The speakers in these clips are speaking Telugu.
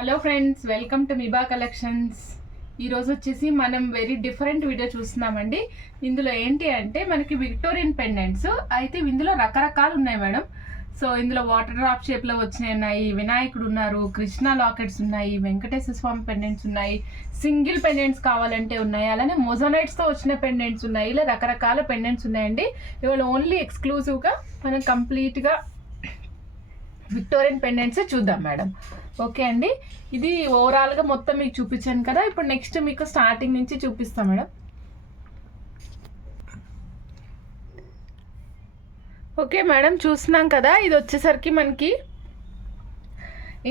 Hello friends, welcome to Miba collections. ఈరోజు వచ్చేసి మనం వెరీ డిఫరెంట్ వీడియో చూస్తున్నామండి. ఇందులో ఏంటి అంటే మనకి విక్టోరియన్ పెండెంట్స్ అయితే ఇందులో రకరకాలు ఉన్నాయి మేడం. సో ఇందులో వాటర్ డ్రాప్ షేప్లో వచ్చినాయి ఉన్నాయి, వినాయకుడు ఉన్నారు, కృష్ణ లాకెట్స్ ఉన్నాయి, వెంకటేశ్వర స్వామి పెండెంట్స్ ఉన్నాయి, సింగిల్ పెండెంట్స్ కావాలంటే ఉన్నాయి, అలానే మొజోనైట్స్తో వచ్చిన పెండెంట్స్ ఉన్నాయి. ఇలా రకరకాల పెండెంట్స్ ఉన్నాయండి. ఇవాళ ఓన్లీ ఎక్స్క్లూజివ్గా మనం కంప్లీట్గా విక్టోరియన్ పెండెంట్స్ చూద్దాం మేడం. ఓకే అండి, ఇది ఓవరాల్గా మొత్తం మీకు చూపించాను కదా. ఇప్పుడు నెక్స్ట్ మీకు స్టార్టింగ్ నుంచి చూపిస్తాం మేడం. ఓకే మేడం, చూస్తున్నాం కదా. ఇది వచ్చేసరికి మనకి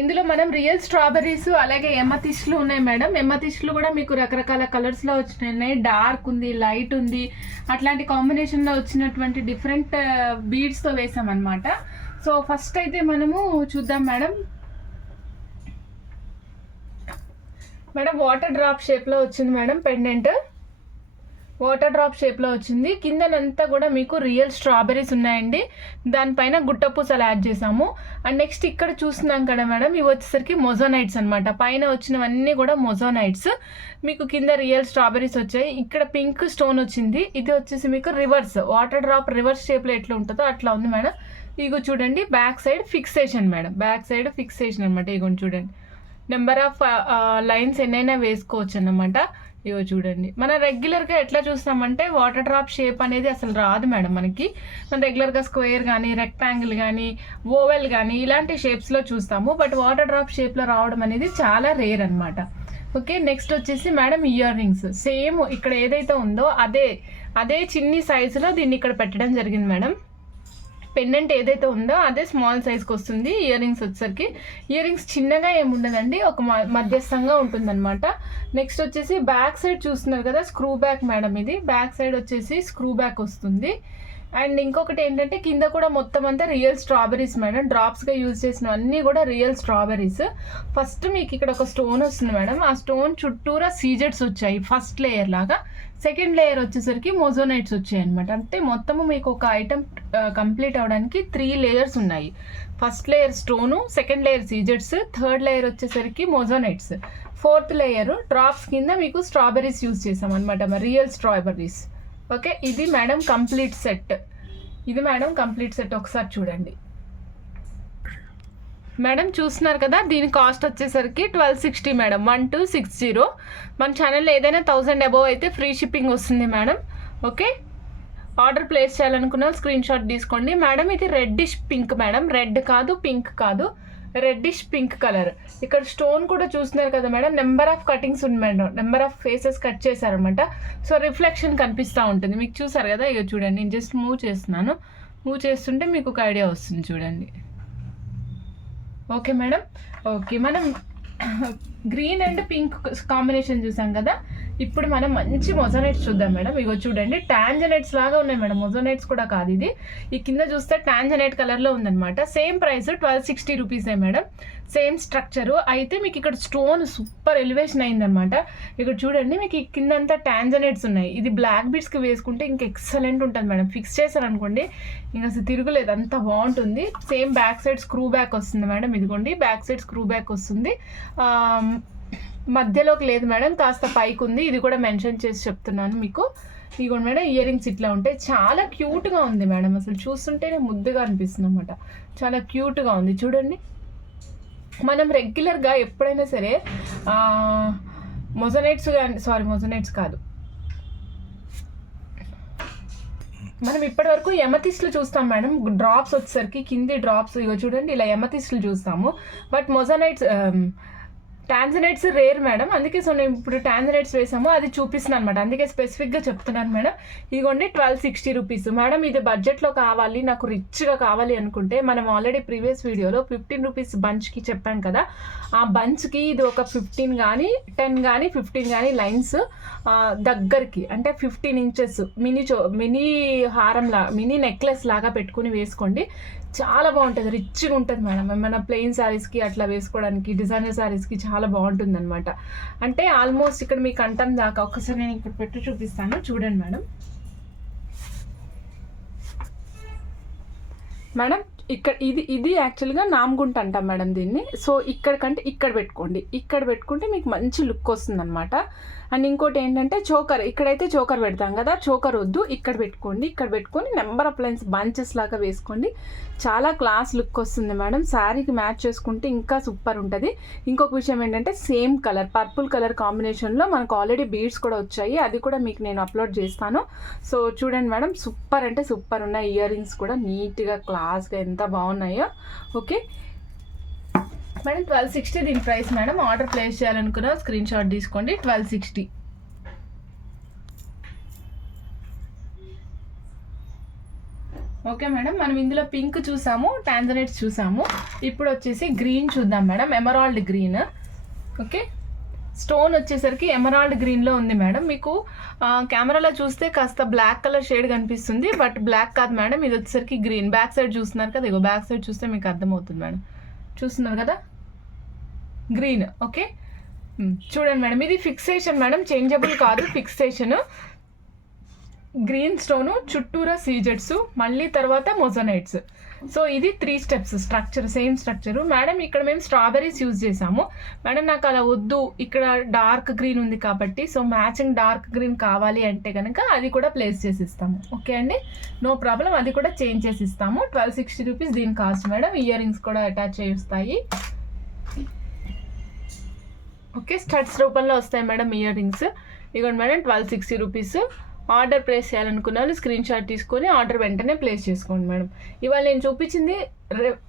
ఇందులో మనం రియల్ స్ట్రాబెర్రీస్ అలాగే ఎమ్మతిస్లు ఉన్నాయి మేడం. ఎమ్మతిస్లు కూడా మీకు రకరకాల కలర్స్లో వచ్చినాయి. డార్క్ ఉంది, లైట్ ఉంది, అట్లాంటి కాంబినేషన్లో వచ్చినటువంటి డిఫరెంట్ బీడ్స్తో వేసామన్నమాట. సో ఫస్ట్ అయితే మనము చూద్దాం మేడం. వాటర్ డ్రాప్ షేప్లో వచ్చింది మేడం పెండెంట్. వాటర్ డ్రాప్ షేప్లో వచ్చింది. కిందనంతా కూడా మీకు రియల్ స్ట్రాబెర్రీస్ ఉన్నాయండి. దానిపైన గుట్టపూసలు యాడ్ చేసాము. అండ్ నెక్స్ట్ ఇక్కడ చూస్తున్నాం కదా మేడం, ఇవి వచ్చేసరికి మొజోనైట్స్ అనమాట. పైన వచ్చినవన్నీ కూడా మొజోనైట్స్. మీకు కింద రియల్ స్ట్రాబెర్రీస్ వచ్చాయి. ఇక్కడ పింక్ స్టోన్ వచ్చింది. ఇది వచ్చేసి మీకు రివర్స్, వాటర్ డ్రాప్ రివర్స్ షేప్లో ఎట్లా ఉంటుందో అట్లా ఉంది మేడం. ఇగో చూడండి, back side fixation madam. Back side fixation అనమాట. ఇగో చూడండి, నెంబర్ ఆఫ్ లైన్స్ ఎన్నైనా వేసుకోవచ్చు అన్నమాట. ఇగో చూడండి, మనం రెగ్యులర్గా ఎట్లా చూస్తామంటే వాటర్ డ్రాప్ షేప్ అనేది అసలు రాదు మేడం మనకి. మనం రెగ్యులర్గా స్క్వేర్ కానీ, రెక్టాంగిల్ కానీ, ఓవెల్ కానీ ఇలాంటి షేప్స్లో చూస్తాము. బట్ వాటర్ డ్రాప్ షేప్లో రావడం అనేది చాలా రేర్ అనమాట. ఓకే, నెక్స్ట్ వచ్చేసి మేడం ఇయర్ రింగ్స్. సేమ్ ఇక్కడ ఏదైతే ఉందో అదే చిన్ని సైజులో దీన్ని ఇక్కడ పెట్టడం జరిగింది మేడం. పెండెంట్ ఏదైతే ఉందో అదే స్మాల్ సైజ్కి వస్తుంది. ఇయర్ రింగ్స్ వచ్చేసరికి ఇయర్ రింగ్స్ చిన్నగా ఏముండదండి, ఒక మధ్యస్థంగా ఉంటుందన్నమాట. నెక్స్ట్ వచ్చేసి బ్యాక్ సైడ్ చూస్తున్నారు కదా, స్క్రూ బ్యాక్ మేడం. ఇది బ్యాక్ సైడ్ వచ్చేసి స్క్రూ బ్యాక్ వస్తుంది. అండ్ ఇంకొకటి ఏంటంటే కింద కూడా మొత్తం అంతా రియల్ స్ట్రాబెరీస్ మేడం. డ్రాప్స్గా యూజ్ చేసిన అన్నీ కూడా రియల్ స్ట్రాబెరీస్. ఫస్ట్ మీకు ఇక్కడ ఒక స్టోన్ వస్తుంది మేడం. ఆ స్టోన్ చుట్టూరా సీజెడ్స్ వచ్చాయి ఫస్ట్ లేయర్ లాగా. సెకండ్ లేయర్ వచ్చేసరికి మొజోనైట్స్ వచ్చాయి అనమాట. అంటే మొత్తము మీకు ఒక ఐటమ్ కంప్లీట్ అవ్వడానికి 3 లేయర్స్ ఉన్నాయి. First layer stone, second layer సీజెడ్స్, థర్డ్ లేయర్ వచ్చేసరికి మొజోనైట్స్, ఫోర్త్ లేయర్ డ్రాప్స్ కింద మీకు స్ట్రాబెరీస్ యూజ్ చేసాం అనమాట, రియల్ స్ట్రాబెరీస్. ఓకే, ఇది మేడం కంప్లీట్ సెట్. ఇది మేడం కంప్లీట్ సెట్. ఒకసారి చూడండి మేడం, చూస్తున్నారు కదా. దీని కాస్ట్ వచ్చేసరికి 1260 మేడం, 1260. మన ఛానల్లో ఏదైనా 1000 అబోవ్ అయితే ఫ్రీ షిప్పింగ్ వస్తుంది మేడం. ఓకే, ఆర్డర్ ప్లేస్ చేయాలనుకున్న స్క్రీన్ షాట్ తీసుకోండి మేడం. ఇది రెడ్డిష్ పింక్ మేడం, రెడ్ కాదు, పింక్ కాదు, రెడ్డిష్ పింక్ కలర్. ఇక్కడ స్టోన్ కూడా చూస్తున్నారు కదా మేడం. నెంబర్ ఆఫ్ కటింగ్స్ ఉంది madam, number of faces cut చేశారనమాట. సో రిఫ్లెక్షన్ కనిపిస్తూ ఉంటుంది మీకు. చూసారు కదా, ఇక చూడండి, నేను జస్ట్ మూవ్ చేస్తున్నాను. మూవ్ చేస్తుంటే మీకు ఒక ఐడియా వస్తుంది చూడండి. Okay madam. ఓకే, మనం గ్రీన్ అండ్ పింక్ కాంబినేషన్ చూసాం కదా. ఇప్పుడు మనం మంచి మొజోనైట్స్ చూద్దాం మేడం. ఇగో చూడండి, టాంజనైట్స్ లాగా ఉన్నాయి మేడం. మొజోనైట్స్ కూడా కాదు ఇది. ఈ కింద చూస్తే టాంజనైట్ కలర్లో ఉందన్నమాట. సేమ్ ప్రైస్ 1260 రూపీసే మేడం. Same structure. అయితే మీకు ఇక్కడ స్టోన్ సూపర్ ఎలివేషన్ అయిందనమాట. ఇక్కడ చూడండి, మీకు కిందంతా టాంజనైట్స్ ఉన్నాయి. ఇది బ్లాక్ బీడ్స్కి వేసుకుంటే ఇంక ఎక్సలెంట్ ఉంటుంది మేడం. ఫిక్స్ చేశారనుకోండి ఇంకా అసలు తిరుగులేదు, అంత బాగుంటుంది. Same back side screw back వస్తుంది మేడం. ఇదిగోండి, బ్యాక్ సైడ్ స్క్రూ బ్యాక్ వస్తుంది. మధ్యలోకి లేదు మేడం, కాస్త పైకి ఉంది. ఇది కూడా మెన్షన్ చేసి చెప్తున్నాను మీకు. ఇదిగోండి మేడం, ఇయర్ రింగ్స్ ఇట్లా ఉంటాయి. చాలా క్యూట్గా ఉంది మేడం. అసలు చూస్తుంటేనే ముద్దుగా అనిపిస్తుంది అనమాట. చాలా క్యూట్గా ఉంది చూడండి. మనం రెగ్యులర్గా ఎప్పుడైనా సరే మొజోనైట్స్ కానీ, మొజోనైట్స్ కాదు, మనం ఇప్పటి వరకు ఎమతిస్లు చూస్తాం మేడం. డ్రాప్స్ వచ్చేసరికి కింది డ్రాప్స్ ఇగో చూడండి, ఇలా ఎమతిస్లు చూస్తాము. But moissanites, tanzanites rare madam. అందుకే సో నేను ఇప్పుడు టాంజనైట్స్ వేసాము, అది చూపిస్తున్నాను అనమాట. అందుకే స్పెసిఫిక్గా చెప్తున్నాను మేడం. ఇదిగోండి 1260 రూపీస్ మేడం. ఇది బడ్జెట్లో కావాలి, నాకు రిచ్గా కావాలి అనుకుంటే మనం ఆల్రెడీ ప్రీవియస్ వీడియోలో 15 రూపీస్ బంచ్కి చెప్పాం కదా. ఆ బంచ్కి ఇది ఒక 15 కానీ 10 కానీ 15 కానీ లైన్స్ దగ్గరికి, అంటే 15 ఇంచెస్ మినీ హారంలా, మినీ నెక్లెస్ లాగా పెట్టుకుని వేసుకోండి. చాలా బాగుంటుంది, రిచ్గా ఉంటుంది మేడం. మన ప్లెయిన్ శారీస్కి అట్లా వేసుకోవడానికి, డిజైనర్ శారీస్కి చాలా బాగుంటుంది అనమాట. అంటే ఆల్మోస్ట్ ఇక్కడ మీకు కంఠం దాకా. ఒకసారి నేను ఇక్కడ పెట్టి చూపిస్తాను చూడండి మేడం. మేడం ఇక్కడ ఇది యాక్చువల్గా నామగుంట అంటాం మేడం దీన్ని. సో ఇక్కడ కంటే ఇక్కడ పెట్టుకోండి, ఇక్కడ పెట్టుకుంటే మీకు మంచి లుక్ వస్తుంది అనమాట. అండ్ ఇంకోటి ఏంటంటే చోకర్, ఇక్కడైతే చోకర్ పెడతాం కదా, చోకర్ వద్దు, ఇక్కడ పెట్టుకోండి. ఇక్కడ పెట్టుకొని నెంబర్ ఆఫ్ లైన్స్ బంచెస్ లాగా వేసుకోండి, చాలా క్లాస్ లుక్ వస్తుంది మేడం. శారీకి మ్యాచ్ చేసుకుంటే ఇంకా సూపర్ ఉంటుంది. ఇంకొక విషయం ఏంటంటే సేమ్ కలర్, పర్పుల్ కలర్ కాంబినేషన్లో మనకు ఆల్రెడీ బీడ్స్ కూడా వచ్చాయి, అది కూడా మీకు నేను అప్లోడ్ చేస్తాను. సో చూడండి మేడం, సూపర్ అంటే సూపర్ ఉన్నాయి. ఇయర్ రింగ్స్ కూడా నీట్గా క్లాస్గా ఎంత బాగున్నాయో. ఓకే మేడం, 1260 దీని ప్రైస్ మేడం. ఆర్డర్ ప్లేస్ చేయాలనుకున్న స్క్రీన్ షాట్ తీసుకోండి. 1260. ఓకే మేడం, మనం ఇందులో పింక్ చూసాము, టాంజనైట్స్ చూసాము. ఇప్పుడు వచ్చేసి గ్రీన్ చూద్దాం madam, emerald green. Okay, stone వచ్చేసరికి ఎమరాల్డ్ గ్రీన్లో ఉంది మేడం. మీకు కెమెరాలో చూస్తే కాస్త బ్లాక్ కలర్ షేడ్ కనిపిస్తుంది, బట్ బ్లాక్ కాదు మేడం, ఇది వచ్చేసరికి గ్రీన్. బ్యాక్ సైడ్ చూస్తున్నారు కదా, ఇగో బ్యాక్ సైడ్ చూస్తే మీకు అర్థమవుతుంది మేడం. చూస్తున్నారు కదా, గ్రీన్. ఓకే, చూడండి మేడం, ఇది ఫిక్సేషన్ మేడం, చేంజబుల్ కాదు, ఫిక్సేషన్. గ్రీన్ స్టోను, చుట్టూరా సీజెట్స్, మళ్ళీ తర్వాత మొజోనైట్స్. సో ఇది 3 steps structure, same structure madam. ఇక్కడ మేము స్ట్రాబెర్రీస్ యూజ్ చేసాము మేడం. నాకు అలా వద్దు, ఇక్కడ డార్క్ గ్రీన్ ఉంది కాబట్టి, సో మ్యాచింగ్ డార్క్ గ్రీన్ కావాలి అంటే కనుక అది కూడా ప్లేస్ చేసి ఇస్తాము. ఓకే అండి, నో ప్రాబ్లం, అది కూడా చేంజ్ చేసి ఇస్తాము. 1260 రూపీస్ దీని కాస్ట్ మేడం. ఇయర్ రింగ్స్ కూడా అటాచ్ చేస్తాయి. ఓకే, స్టడ్స్ రూపంలో వస్తాయి మేడం ఇయర్ రింగ్స్. ఇదిగోండి మేడం, 1260 రూపీస్. ఆర్డర్ ప్లేస్ చేయాలనుకున్న వాళ్ళు స్క్రీన్ షాట్ తీసుకొని ఆర్డర్ వెంటనే ప్లేస్ చేసుకోండి మేడం. ఇవాళ నేను చూపించింది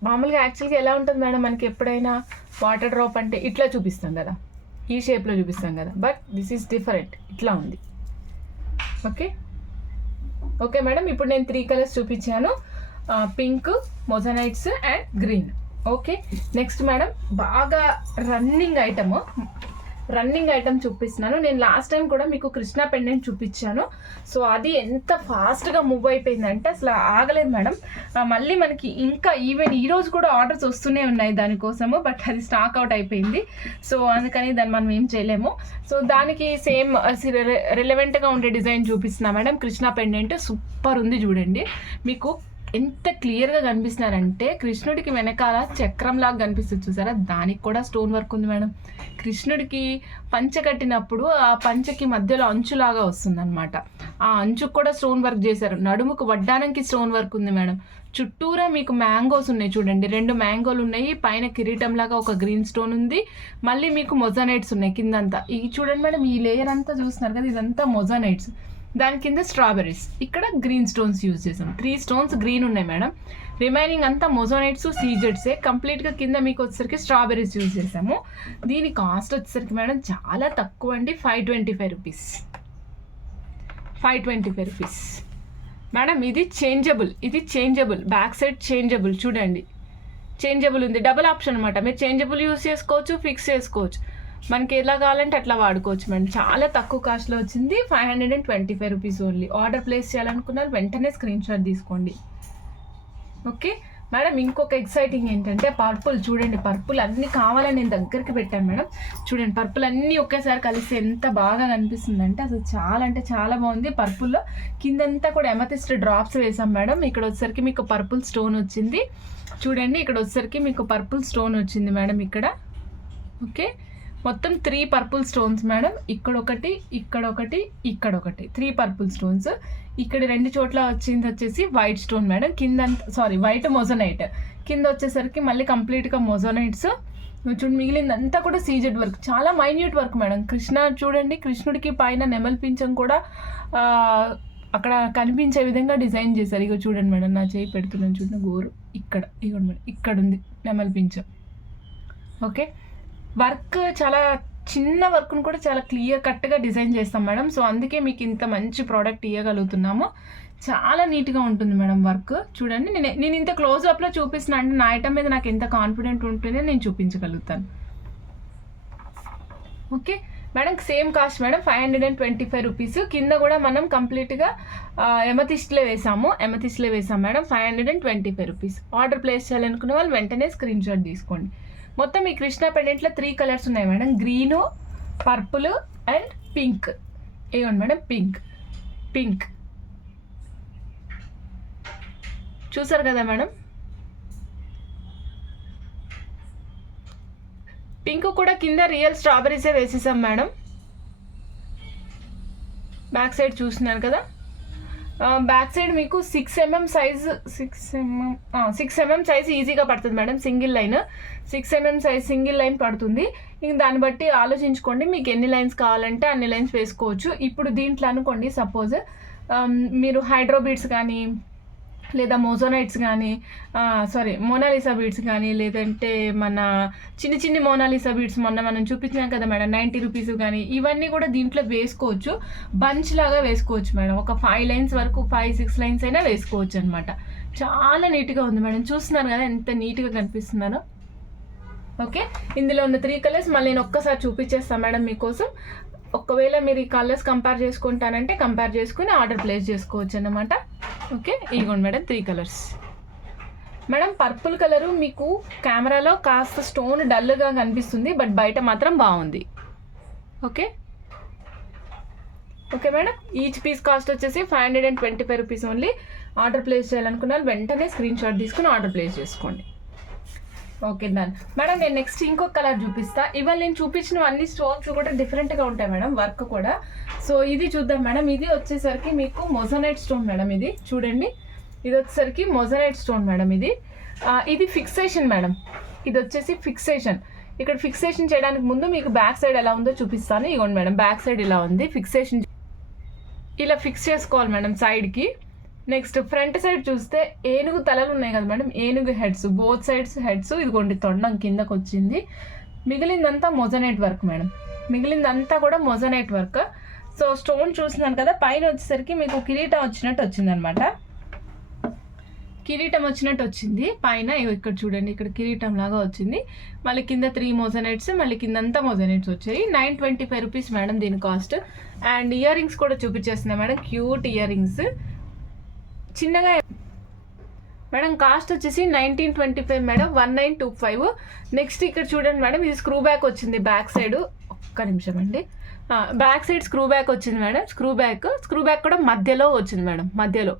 మామూలుగా యాక్చువల్గా ఎలా ఉంటుంది మేడం, మనకి ఎప్పుడైనా వాటర్ డ్రాప్ అంటే ఇట్లా చూపిస్తాం కదా, ఈ షేప్లో చూపిస్తాం కదా, బట్ దిస్ ఈజ్ డిఫరెంట్, ఇట్లా ఉంది. ఓకే ఓకే మేడం, ఇప్పుడు నేను 3 కలర్స్ చూపించాను, pink, మొజనైట్స్ and green. Okay, next madam, బాగా రన్నింగ్ ఐటమ్ చూపిస్తున్నాను. నేను లాస్ట్ టైం కూడా మీకు కృష్ణా పెండెంట్ చూపించాను. సో అది ఎంత ఫాస్ట్గా మూవ్ అయిపోయిందంటే అసలు ఆగలేదు మేడం. మళ్ళీ మనకి ఇంకా ఈవెన్ ఈరోజు కూడా ఆర్డర్స్ వస్తూనే ఉన్నాయి దానికోసము, బట్ అది స్టాక్ అవుట్ అయిపోయింది. సో అందుకని దాన్ని మనం ఏం చేయలేము. సో దానికి సేమ్ రిలవెంట్గా ఉండే డిజైన్ చూపిస్తున్నా మేడం. కృష్ణా పెండెంట్ సూపర్ ఉంది, చూడండి. మీకు ఎంత క్లియర్గా కనిపిస్తున్నారంటే కృష్ణుడికి వెనకాల చక్రంలాగా కనిపిస్తుంది, చూసారా, దానికి కూడా స్టోన్ వర్క్ ఉంది మేడం. కృష్ణుడికి పంచ కట్టినప్పుడు ఆ పంచకి మధ్యలో అంచులాగా వస్తుంది అనమాట, ఆ అంచుకు కూడా స్టోన్ వర్క్ చేశారు. నడుముకు వడ్డానంకి స్టోన్ వర్క్ ఉంది మేడం. చుట్టూరా మీకు మ్యాంగోస్ ఉన్నాయి, చూడండి, 2 మ్యాంగోలు ఉన్నాయి. పైన కిరీటం లాగా ఒక గ్రీన్ స్టోన్ ఉంది. మళ్ళీ మీకు మొజానైట్స్ ఉన్నాయి కిందంతా. ఈ చూడండి మేడం, ఈ లేయర్ అంతా చూస్తున్నారు కదా, ఇదంతా మొజానైట్స్. దాని కింద స్ట్రాబెర్రీస్, ఇక్కడ గ్రీన్ స్టోన్స్ యూజ్ చేసాం. 3 స్టోన్స్ గ్రీన్ ఉన్నాయి మేడం. రిమైనింగ్ అంతా మొజోనైట్స్, సీజెడ్సే. కంప్లీట్గా కింద మీకు వచ్చేసరికి స్ట్రాబెర్రీస్ యూజ్ చేసాము. దీని కాస్ట్ వచ్చేసరికి మేడం చాలా తక్కువ అండి, 525 రూపీస్. 525 rupees madam. ఇది చేంజబుల్, బ్యాక్ సైడ్ చేంజబుల్, చూడండి, చేంజబుల్ ఉంది. డబుల్ ఆప్షన్ అనమాట, మీరు చేంజబుల్ యూజ్ చేసుకోవచ్చు, ఫిక్స్ చేసుకోవచ్చు, మనకి ఎలా కావాలంటే అట్లా వాడుకోవచ్చు మేడం. చాలా తక్కువ కాస్ట్లో వచ్చింది, 525 రూపీస్ ఓన్లీ. ఆర్డర్ ప్లేస్ చేయాలనుకున్నారు వెంటనే స్క్రీన్ షాట్ తీసుకోండి. ఓకే మేడం, ఇంకొక ఎక్సైటింగ్ ఏంటంటే పర్పుల్. చూడండి, పర్పుల్ అన్నీ కావాలని నేను దగ్గరికి పెట్టాను మేడం. చూడండి, పర్పుల్ అన్నీ ఒకేసారి కలిసి ఎంత బాగా కనిపిస్తుందంటే అసలు చాలా అంటే చాలా బాగుంది. పర్పుల్లో కిందంతా కూడా ఎమతిస్ట్ డ్రాప్స్ వేసాం మేడం. ఇక్కడ వచ్చేసరికి మీకు పర్పుల్ స్టోన్ వచ్చింది, చూడండి. ఇక్కడ వచ్చేసరికి మీకు పర్పుల్ స్టోన్ వచ్చింది మేడం ఇక్కడ. ఓకే, మొత్తం 3 పర్పుల్ స్టోన్స్ మేడం. ఇక్కడొకటి, ఇక్కడొకటి, ఇక్కడొకటి, 3 పర్పుల్ స్టోన్స్. ఇక్కడ 2 చోట్ల వచ్చేసి వైట్ స్టోన్ మేడం. కింద వైట్ మొజోనైట్, కింద వచ్చేసరికి మళ్ళీ కంప్లీట్గా మొజోనైట్స్. చూడండి, మిగిలిందంతా కూడా సీజెడ్ వర్క్, చాలా మైన్యూట్ వర్క్ మేడం. చూడండి, కృష్ణుడికి పైన నెమల్ పింఛం కూడా అక్కడ కనిపించే విధంగా డిజైన్ చేశారు. ఇక చూడండి మేడం, నా చేయి పెడుతున్నాను, చూడండి, గోరు ఇక్కడ, ఇగోండి మేడం, ఇక్కడ ఉంది నెమల్ పింఛం. ఓకే, వర్క్ చాలా చిన్న వర్క్ను కూడా చాలా క్లియర్ కట్గా డిజైన్ చేస్తాం మేడం. సో అందుకే మీకు ఇంత మంచి ప్రోడక్ట్ ఇవ్వగలుగుతున్నాము. చాలా నీట్గా ఉంటుంది మేడం వర్క్. చూడండి, నేను ఇంత క్లోజ్అప్లో చూపిస్తున్నా అంటే నా ఐటమ్ మీద నాకు ఎంత కాన్ఫిడెంట్ ఉంటేనే నేను చూపించగలుగుతాను. Okay madam, same cost madam, 525 rupees. కింద కూడా మనం కంప్లీట్గా ఎమతిస్ట్లే వేసాం మేడం. 525 రూపీస్. ఆర్డర్ ప్లేస్ చేయాలనుకున్న వాళ్ళు వెంటనే స్క్రీన్ షాట్ తీసుకోండి. మొత్తం ఈ కృష్ణా పెండెంట్లో 3 కలర్స్ ఉన్నాయి madam, green, purple and pink. ఇవ్వండి మేడం, పింక్ చూసారు కదా మేడం. పింక్ కూడా కింద రియల్ స్ట్రాబెరీసే వేసేసాం మేడం. బ్యాక్ సైడ్ చూస్తున్నారు కదా, బ్యాక్ సైడ్ మీకు 6 mm సైజు 6 mm సైజ్ ఈజీగా పడుతుంది madam. Single line 6 mm size single line పడుతుంది. ఇంక దాన్ని బట్టి ఆలోచించుకోండి, మీకు ఎన్ని లైన్స్ కావాలంటే అన్ని లైన్స్ వేసుకోవచ్చు. ఇప్పుడు దీంట్లో అనుకోండి సపోజ్ మీరు హైడ్రో బీడ్స్ కానీ లేదా మోజోనైట్స్ కానీ మోనాలిసా బీడ్స్ కానీ లేదంటే మన చిన్ని మోనాలిసా బీడ్స్ మొన్న మనం చూపించాం కదా మేడం 90 రూపీస్ కానీ, ఇవన్నీ కూడా దీంట్లో వేసుకోవచ్చు. బంచ్ లాగా వేసుకోవచ్చు మేడం. ఒక 5 లైన్స్ వరకు 5-6 లైన్స్ అయినా వేసుకోవచ్చు అనమాట. చాలా నీట్గా ఉంది మేడం. చూస్తున్నారు కదా ఎంత నీట్గా కనిపిస్తున్నారో. ఓకే, ఇందులో ఉన్న 3 కలర్స్ మళ్ళీ నేను ఒక్కసారి చూపించేస్తాను మేడం మీకోసం. ఒకవేళ మీరు ఈ కలర్స్ కంపేర్ చేసుకుంటానంటే కంపేర్ చేసుకుని ఆర్డర్ ప్లేస్ చేసుకోవచ్చు అన్నమాట. ఓకే, ఇదిగోండి madam 3 colours. Madam purple colour మీకు కెమెరాలో కాస్త స్టోన్ డల్గా కనిపిస్తుంది, బట్ బయట మాత్రం బాగుంది. Okay okay madam, each piece cost వచ్చేసి 525 రూపీస్ ఓన్లీ. ఆర్డర్ ప్లేస్ చేయాలనుకున్నారు వెంటనే స్క్రీన్ షాట్ తీసుకుని ఆర్డర్ ప్లేస్ చేసుకోండి. Okay done madam. నేను నెక్స్ట్ ఇంకొక కలర్ చూపిస్తా. ఇవాళ నేను చూపించిన అన్ని స్టోన్స్ కూడా డిఫరెంట్గా ఉంటాయి మేడం, వర్క్ కూడా. సో ఇది చూద్దాం మేడం. ఇది వచ్చేసరికి మీకు మొజోనైట్ స్టోన్ మేడం. ఇది చూడండి, ఇది వచ్చేసరికి మొజోనైట్ స్టోన్ మేడం. ఇది ఫిక్సేషన్ మేడం. ఇది వచ్చేసి ఫిక్సేషన్. ఇక్కడ ఫిక్సేషన్ చేయడానికి ముందు మీకు బ్యాక్ సైడ్ ఎలా ఉందో చూపిస్తాను. ఇవ్వండి మేడం, బ్యాక్ సైడ్ ఇలా ఉంది. ఫిక్సేషన్ ఇలా ఫిక్స్ చేసుకోవాలి మేడం సైడ్కి. నెక్స్ట్ ఫ్రంట్ సైడ్ చూస్తే ఏనుగు తలలు ఉన్నాయి కదా మేడం, ఏనుగు హెడ్స్, బోత్ సైడ్స్ హెడ్స్. ఇదిగోండి తొండం కిందకు వచ్చింది. మిగిలిందంతా మొజోనైట్ వర్క్ మేడం. మిగిలిందంతా కూడా మొజోనైట్ వర్క్. సో స్టోన్ చూస్తున్నాను కదా, పైన వచ్చేసరికి మీకు కిరీటం వచ్చినట్టు వచ్చింది అనమాట. కిరీటం వచ్చినట్టు వచ్చింది పైన. ఇక్కడ చూడండి, ఇక్కడ కిరీటం లాగా వచ్చింది. మళ్ళీ కింద 3 మొజోనైట్స్, మళ్ళీ కిందంతా మొజోనైట్స్ వచ్చాయి. 925 రూపీస్ మేడం దీని కాస్ట్. అండ్ ఇయర్ రింగ్స్ కూడా చూపించేస్తున్నాయి మేడం, క్యూట్ ఇయర్ రింగ్స్ చిన్నగా. మేడం కాస్ట్ వచ్చేసి 1925 మేడం, 1925. నెక్స్ట్ ఇక్కడ చూడండి మేడం, ఇది స్క్రూ బ్యాక్ వచ్చింది బ్యాక్ సైడ్. ఒక్క నిమిషం అండి, బ్యాక్ సైడ్ స్క్రూ బ్యాక్ వచ్చింది మేడం. స్క్రూ బ్యాక్ కూడా మధ్యలో వచ్చింది మేడం, మధ్యలో.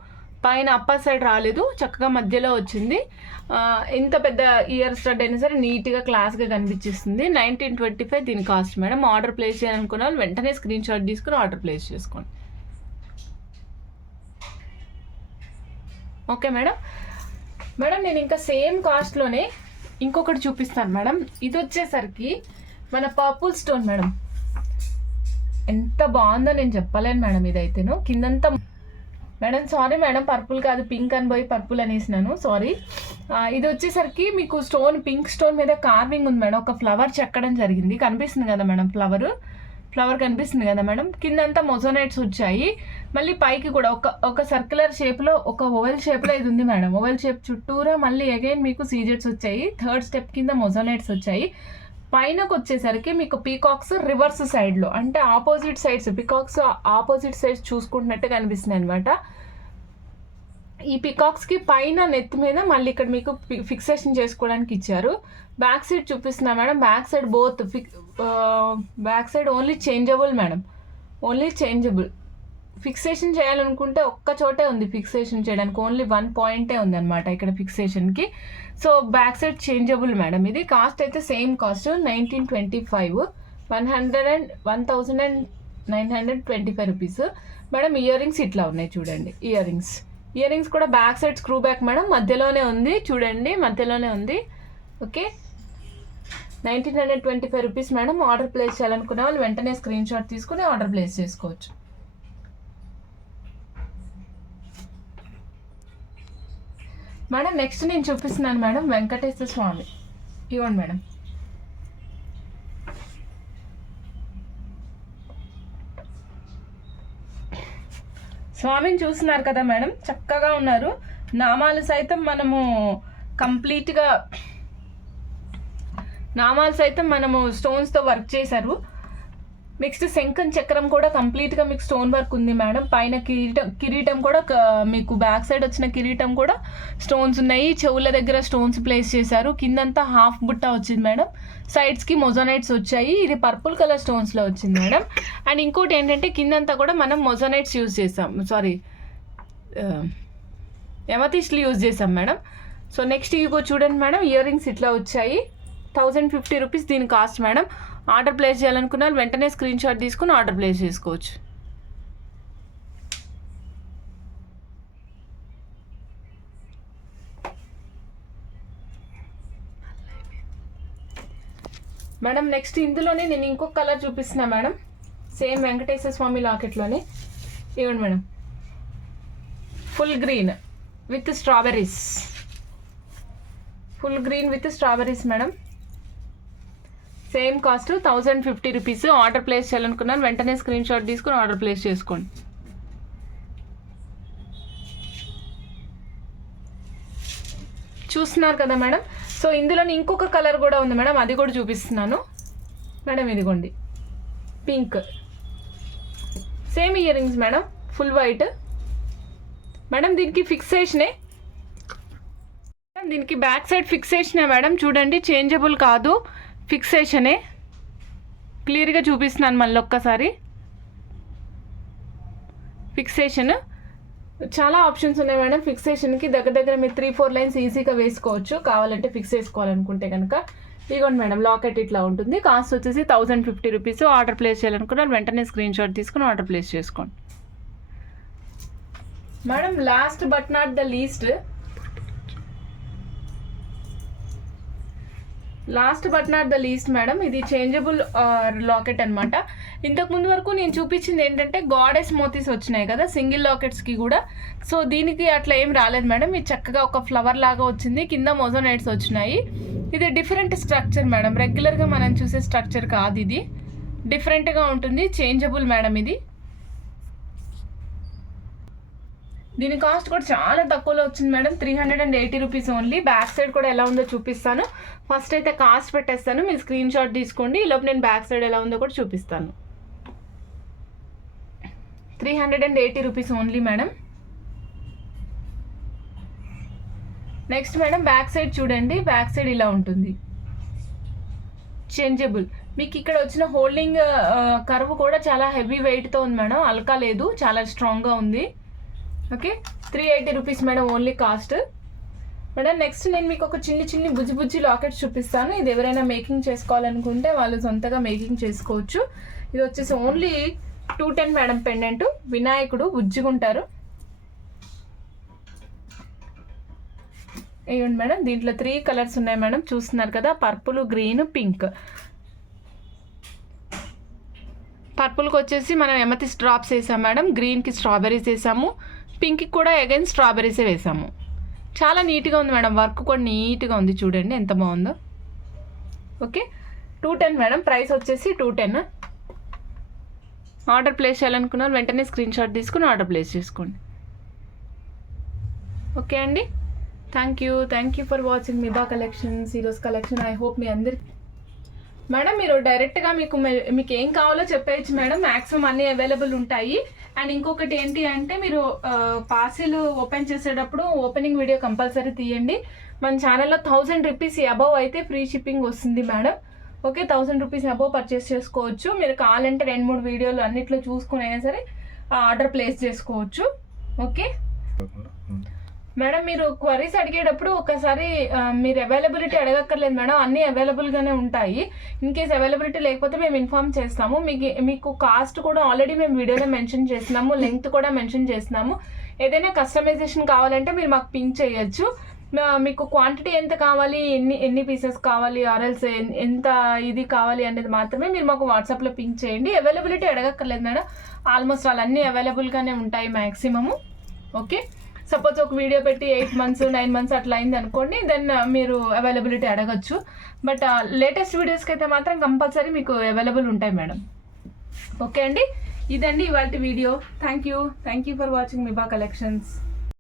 పైన అప్పర్ సైడ్ రాలేదు, చక్కగా మధ్యలో వచ్చింది. ఎంత పెద్ద ఇయర్ స్టడ్ అయినా సరే నీట్గా క్లాస్గా కనిపించేస్తుంది. 1925 దీని కాస్ట్ మేడం. ఆర్డర్ ప్లేస్ చేయాలనుకున్న వాళ్ళు వెంటనే స్క్రీన్ షాట్ తీసుకుని ఆర్డర్ ప్లేస్ చేసుకోండి. Okay madam. మేడం నేను ఇంకా సేమ్ కాస్ట్లోనే ఇంకొకటి చూపిస్తాను మేడం. ఇది వచ్చేసరికి మన పర్పుల్ స్టోన్ మేడం. ఎంత బాగుందో నేను చెప్పలేను మేడం. ఇదైతేను కిందంతా మేడం, సారీ మేడం, పర్పుల్ కాదు పింక్ అని పోయి పర్పుల్ అనేసినాను, సారీ. ఇది వచ్చేసరికి మీకు స్టోన్ పింక్ స్టోన్ మీద కార్వింగ్ ఉంది మేడం. ఒక ఫ్లవర్ చెక్కడం జరిగింది, కనిపిస్తుంది కదా మేడం, ఫ్లవర్ కనిపిస్తుంది కదా మేడం. కిందంతా మొజోనైట్స్ వచ్చాయి. మళ్ళీ పైకి కూడా ఒక సర్క్యులర్ షేప్లో, ఒక ఓవెల్ షేప్లో ఇది ఉంది మేడం. ఓవెల్ షేప్ చుట్టూరా మళ్ళీ అగైన్ మీకు సీజెట్స్ వచ్చాయి. 3rd స్టెప్ కింద మొజోనైట్స్ వచ్చాయి. పైనకు వచ్చేసరికి మీకు పీకాక్స్ రివర్స్ సైడ్లో, అంటే opposite sides, peacocks opposite sides చూసుకుంటున్నట్టు కనిపిస్తున్నాయి అనమాట. ఈ పీకాక్స్కి పైన నెత్తి మీద మళ్ళీ ఇక్కడ మీకు ఫిక్సేషన్ చేసుకోవడానికి ఇచ్చారు. బ్యాక్ సైడ్ చూపిస్తున్నా madam. Back side back side only changeable madam, only changeable. Fixation చేయాలనుకుంటే ఒక్క చోటే ఉంది ఫిక్సేషన్ చేయడానికి, ఓన్లీ 1 పాయింటే ఉంది అనమాట ఇక్కడ ఫిక్సేషన్కి. So back side changeable madam. ఇది కాస్ట్ అయితే same cost 1925, 1925 rupees madam. Ear rings ఇట్లా ఉన్నాయి చూడండి. ఇయర్ రింగ్స్ కూడా back side screw back madam, మధ్యలోనే ఉంది చూడండి, మధ్యలోనే ఉంది. Okay, 1925 rupees madam. Order place చేయాలనుకునే వాళ్ళు వెంటనే స్క్రీన్ షాట్ తీసుకుని ఆర్డర్ ప్లేస్ చేసుకోవచ్చు. మేడం నెక్స్ట్ నేను చూపిస్తున్నాను మేడం, వెంకటేశ్వర స్వామి. ఇవ్వండి మేడం. స్వామిని చూస్తున్నారు కదా మేడం, చక్కగా ఉన్నారు. నామాలు సైతం మనము స్టోన్స్తో వర్క్ చేశారు. నెక్స్ట్ శంఖం చక్రం కూడా కంప్లీట్గా మీకు స్టోన్ వర్క్ ఉంది మేడం. పైన కిరీటం కూడా మీకు బ్యాక్ సైడ్ వచ్చిన కిరీటం కూడా స్టోన్స్ ఉన్నాయి. చెవుల దగ్గర స్టోన్స్ ప్లేస్ చేశారు. కిందంతా హాఫ్ బుట్ట వచ్చింది మేడం. సైడ్స్కి మొజోనైట్స్ వచ్చాయి. ఇది పర్పుల్ కలర్ స్టోన్స్లో వచ్చింది మేడం. అండ్ ఇంకోటి ఏంటంటే కిందంతా కూడా మనం మొజోనైట్స్ యూజ్ చేసాం, ఎమతిస్ట్లు యూజ్ చేసాం మేడం. సో నెక్స్ట్ ఇగో చూడండి మేడం, ఇయర్ రింగ్స్ ఇట్లా వచ్చాయి. 1050 రూపీస్ దీని కాస్ట్ మేడం. ఆర్డర్ ప్లేస్ చేయాలనుకున్న వెంటనే స్క్రీన్ షాట్ తీసుకుని ఆర్డర్ ప్లేస్ చేసుకోవచ్చు. మేడం నెక్స్ట్ ఇందులోనే నేను ఇంకొక కలర్ చూపిస్తున్నా మేడం. సేమ్ వెంకటేశ్వర స్వామి లాకెట్లోనే ఇవ్వండి madam. Full green with strawberries. Full green with strawberries madam. Same cost 1050 rupees. Order place చేయాలనుకున్నాను వెంటనే స్క్రీన్ షాట్ తీసుకుని ఆర్డర్ ప్లేస్ చేసుకోండి. చూస్తున్నారు కదా మేడం. సో ఇందులో ఇంకొక కలర్ కూడా ఉంది మేడం, అది కూడా చూపిస్తున్నాను మేడం. ఇదిగోండి pink. Same ear rings madam, full white madam. దీనికి ఫిక్సేషనే, దీనికి బ్యాక్ సైడ్ ఫిక్సేషనే మేడం. చూడండి, చేంజబుల్ కాదు, ఫిక్సేషనే. క్లియర్గా చూపిస్తున్నాను మళ్ళీ ఒక్కసారి. ఫిక్సేషన్ చాలా ఆప్షన్స్ ఉన్నాయి మేడం. ఫిక్సేషన్కి దగ్గర మీరు 3-4 లైన్స్ ఈజీగా వేసుకోవచ్చు, కావాలంటే ఫిక్స్ చేసుకోవాలనుకుంటే కనుక. ఇదిగోండి మేడం, లాకెట్ ఇట్లా ఉంటుంది. కాస్ట్ వచ్చేసి 1050 రూపీస్. ఆర్డర్ ప్లేస్ చేయాలనుకున్నారు వెంటనే స్క్రీన్ షాట్ తీసుకుని ఆర్డర్ ప్లేస్ చేసుకోండి madam. Last but not the least, madam, ఇది చేంజబుల్ లాకెట్ అనమాట. ఇంతకుముందు వరకు నేను చూపించింది ఏంటంటే గాడెస్ మోతీస్ వచ్చినాయి కదా సింగిల్ లాకెట్స్కి కూడా. సో దీనికి అట్లా ఏం రాలేదు మేడం. ఇది చక్కగా ఒక ఫ్లవర్ లాగా వచ్చింది, కింద మొజోనైట్స్ వచ్చినాయి. ఇది డిఫరెంట్ స్ట్రక్చర్ మేడం, రెగ్యులర్గా మనం చూసే స్ట్రక్చర్ కాదు, ఇది డిఫరెంట్గా ఉంటుంది. చేంజబుల్ మేడం ఇది. దీని కాస్ట్ కూడా చాలా తక్కువలో వచ్చింది madam, 380 rupees only. Back side కూడా ఎలా ఉందో చూపిస్తాను. ఫస్ట్ అయితే కాస్ట్ పెట్టేస్తాను, మీరు స్క్రీన్ షాట్ తీసుకోండి. ఈలోపు నేను బ్యాక్ సైడ్ ఎలా ఉందో కూడా చూపిస్తాను. 380 rupees only madam. Next madam back side చూడండి. బ్యాక్ సైడ్ ఇలా ఉంటుంది, చేంజబుల్. మీకు ఇక్కడ వచ్చిన హోల్డింగ్ కర్వ్ కూడా చాలా హెవీ వెయిట్తో ఉంది మేడం, అల్కా లేదు, చాలా స్ట్రాంగ్గా ఉంది. Okay, 380 rupees madam only cost. Madam next నేను మీకు ఒక చిన్ని బుజ్జి లాకెట్స్ చూపిస్తాను. ఇది ఎవరైనా మేకింగ్ చేసుకోవాలనుకుంటే వాళ్ళు సొంతగా మేకింగ్ చేసుకోవచ్చు. ఇది వచ్చేసి ఓన్లీ 210 మేడం. పెండెంట్ వినాయకుడు బుజ్జిగుంటారు. ఇవ్వండి మేడం, దీంట్లో 3 కలర్స్ ఉన్నాయి మేడం, చూస్తున్నారు కదా, పర్పుల్, గ్రీన్, పింక్. పర్పుల్కి వచ్చేసి మనం ఎమతిస్ డ్రాప్స్ వేసాం మేడం, గ్రీన్కి స్ట్రాబెర్రీస్ వేసాము, పింక్కి కూడా అగైన్ స్ట్రాబెర్రీసే వేసాము. చాలా నీట్గా ఉంది మేడం, వర్క్ కూడా నీట్గా ఉంది, చూడండి ఎంత బాగుందో. ఓకే, 210 మేడం, ప్రైస్ వచ్చేసి 210. ఆర్డర్ ప్లేస్ చేయాలనుకున్నారు వెంటనే స్క్రీన్ షాట్ తీసుకుని ఆర్డర్ ప్లేస్ చేసుకోండి. ఓకే అండి, thank you for watching Miba collections. ఈరోజు కలెక్షన్ ఐ హోప్ మీ అందరికి మేడం మీరు డైరెక్ట్గా మీకు ఏం కావాలో చెప్పేయచ్చు మేడం, మ్యాక్సిమం అన్నీ అవైలబుల్ ఉంటాయి. అండ్ ఇంకొకటి ఏంటి అంటే మీరు పార్సిల్ ఓపెన్ చేసేటప్పుడు ఓపెనింగ్ వీడియో కంపల్సరీ తీయండి. మన ఛానల్లో 1000 రూపీస్ అబవ్ అయితే ఫ్రీ షిప్పింగ్ వస్తుంది madam. Okay, 1000 rupees above purchase చేసుకోవచ్చు. మీరు కావాలంటే 2-3 వీడియోలు అన్నిట్లో చూసుకుని అయినా సరే ఆర్డర్ ప్లేస్ చేసుకోవచ్చు. ఓకే మేడం, మీరు క్వరీస్ అడిగేటప్పుడు ఒకసారి మీరు అవైలబిలిటీ అడగక్కర్లేదు మేడం, అన్నీ అవైలబుల్గానే ఉంటాయి. ఇన్ కేస్ అవైలబిలిటీ లేకపోతే మేము ఇన్ఫామ్ చేస్తాము. మీకు కాస్ట్ కూడా ఆల్రెడీ మేము వీడియోలో మెన్షన్ చేస్తున్నాము, లెంగ్త్ కూడా మెన్షన్ చేస్తున్నాము. ఏదైనా కస్టమైజేషన్ కావాలంటే మీరు మాకు పింక్ చేయొచ్చు. మీకు క్వాంటిటీ ఎంత కావాలి, ఎన్ని పీసెస్ కావాలి, ఆర్ఎల్స్ ఎంత ఇది కావాలి అనేది మాత్రమే మీరు మాకు వాట్సాప్లో పింక్ చేయండి. అవైలబిలిటీ అడగక్కర్లేదు మేడం, ఆల్మోస్ట్ అన్నీ అవైలబుల్గానే ఉంటాయి మ్యాక్సిమము. ఓకే, సపోజ్ ఒక వీడియో పెట్టి 8 months 9 months అట్లా అయింది అనుకోండి, దెన్ మీరు అవైలబిలిటీ అడగచ్చు. బట్ లేటెస్ట్ వీడియోస్కి అయితే మాత్రం కంపల్సరీ మీకు అవైలబుల్ ఉంటాయి మేడం. ఓకే అండి, ఇదండి ఇవాళ video. Thank you for watching Miba collections.